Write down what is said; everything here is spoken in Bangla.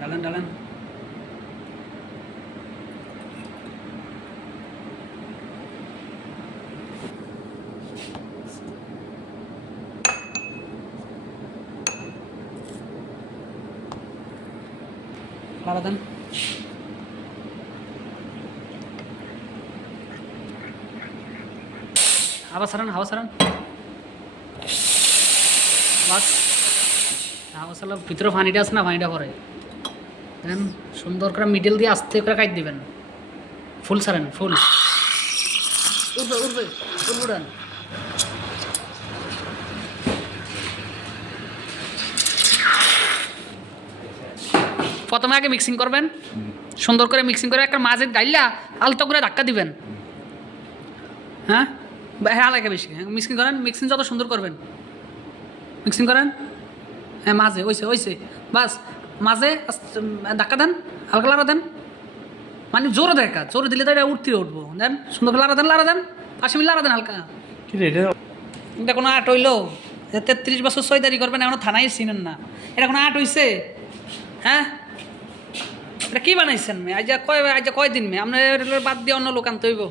ডালেন ডালেন। লাড়া দেন। হাওয়া ছাড়ান, হাওয়া ছাড়ান। বাস হাওয়া ছাড়া ভিতরে পানিটা আছে না, পানিটা পরে দেন। সুন্দর করে মিডল দিয়ে আস্তে করে কাট দিবেন। ফুল ছাড়েন, ফুল উঠবে উঠবে উঠবে উড়ান। প্রথমে আগে মিক্সিং করবেন, সুন্দর করে মিক্সিং করে একটা মাঝে ডাইলা আলতো করে ধাক্কা দিবেন। হ্যাঁ হ্যাঁ, লাগে বেশি। হ্যাঁ মিক্সিং করেন, মিক্সিং যত সুন্দর করবেন মিক্সিং করেন। হ্যাঁ মাঝে ওইসে ওইসে বাস, মাঝে ধাক্কা দেন, হালকা লাড়া দেন। মানে জোরে দেখা, জোরে দিলে তো এটা উঠতে উঠবো। দেন সুন্দর করে লাড়া দেন, লাড়া দেন 5 মিনিট লাড়া দেন হালকা। এটা কোনো আট হইলো? 33 বছর সয়দারি করবেন, এখনো থানায় চিনেন না? এটা কোনো আট হইছে? হ্যাঁ এটা কী বানাইছেন মে? আজ কয় দিন মে আপনার বাদ দিয়ে অন্য লোক আনতে হইব?